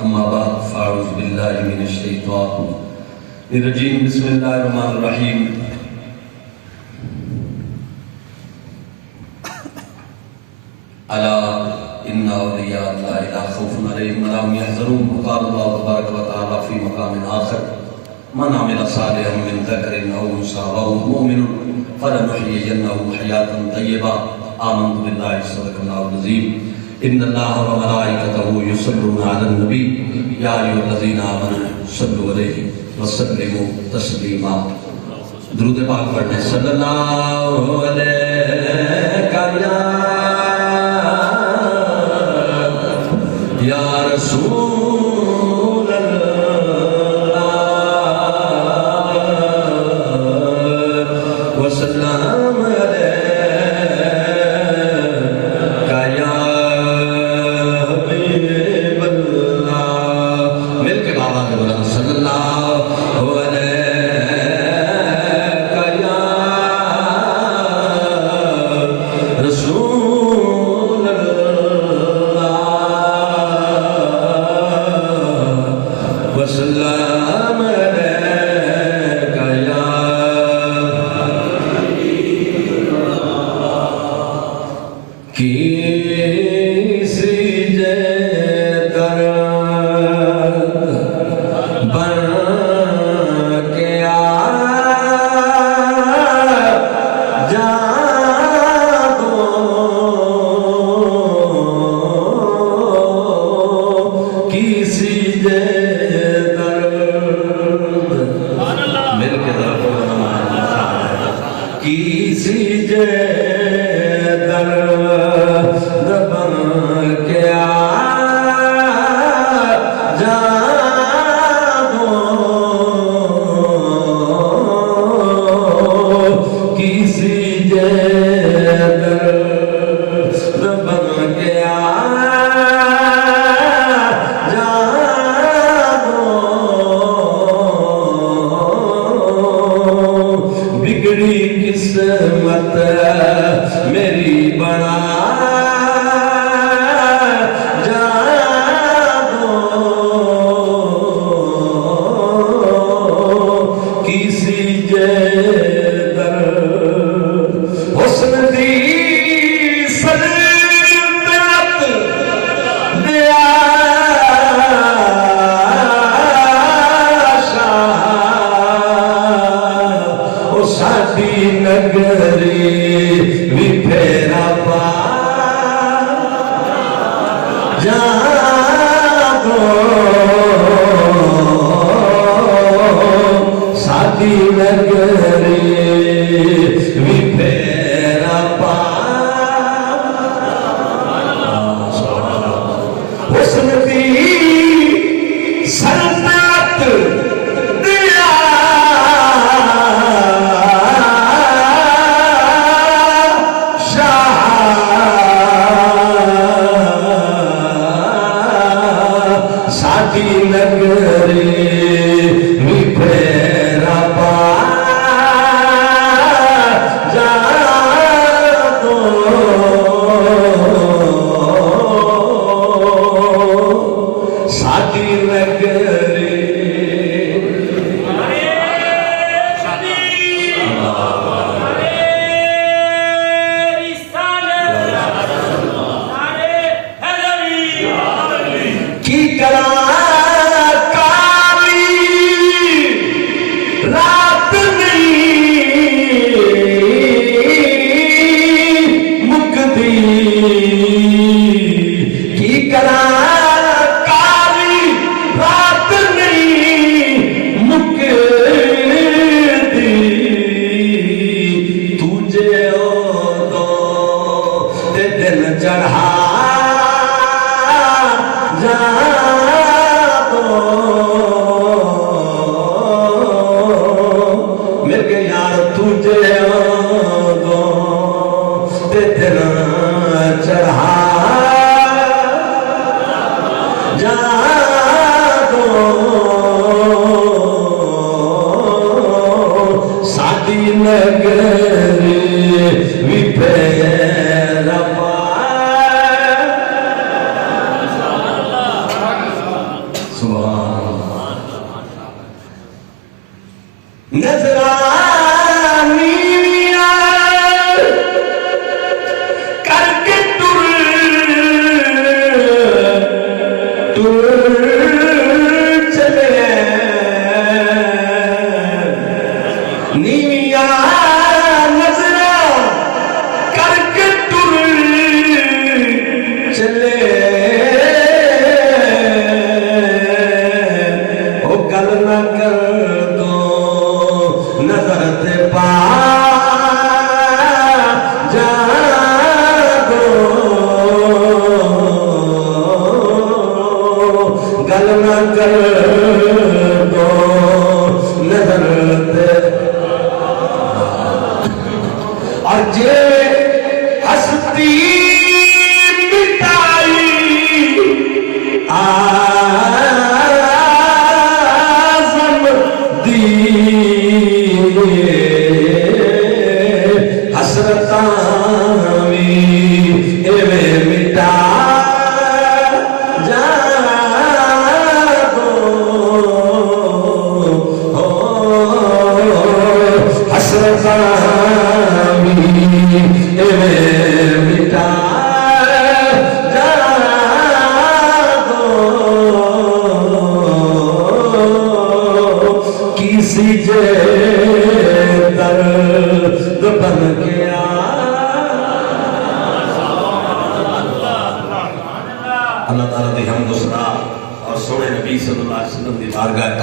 اما بعد فاعوذ باللہ من الشیطان الرجیم بسم اللہ الرحمن الرحیم الا ان اولیاء اللہ لا خوف علیہم ولا هم يحزنون وقال اللہ تبارک وتعالی فی مقام آخر من عمل صالحا من ذکر او انثى وهو مؤمن فلنحيينه حیاة طیبہ آمنت باللہ صدق اللہ العظیم ان اللہ وملائکتہ یصلون علی النبی یا ایھا الذین آمنوا صلوا علیہ وسلموا تسلیما درود پاک پڑھنے صلی اللہ علیہ یا رسول اللہ وسلم علیکہ یا حبیب اللہ مل کے بابا کے بولا صلی اللہ علیکہ یا رسول وسلام علیکہ یا کسی درد بن کے جا دو کسی کسی درد بن کے جا دو کسی درد بن کے جا دو بگڑی قسمت میری بنا جا دو کسی درد حسن دی سلطنت دیا شاہ او ساڈی نگری بھی پھیرا پا جا دو ساڈی نگری بھی پھیرا پا حسن دی سلطنت دیا ساڈی نگری بھی پھیرا پا جا دو ساڈی نگری کی کرا رات نہیں مکتی کی کرا کاری رات نہیں مکتی تجھے دو دن چڑھا جا مل کے یار تجھے دو دن چڑھا جا دو ساڈی نگری بھی پھیرا پا ٹر چلے نیویاں نظراں کر کے ٹر چلے او گل نہ کر دو نظر تے پا جا دو گل نہ کر دو نظر تے اور جے ہستی مٹائی آزم دی حسرتاں وی ایویں مٹا جا دو حسرتاں وی ایویں مٹا جا دو کسی جے درد بن گیا اللہ تعالیٰ دی حمد و ثنا اور سونے نبی صلی اللہ علیہ وسلم دی بارگاہ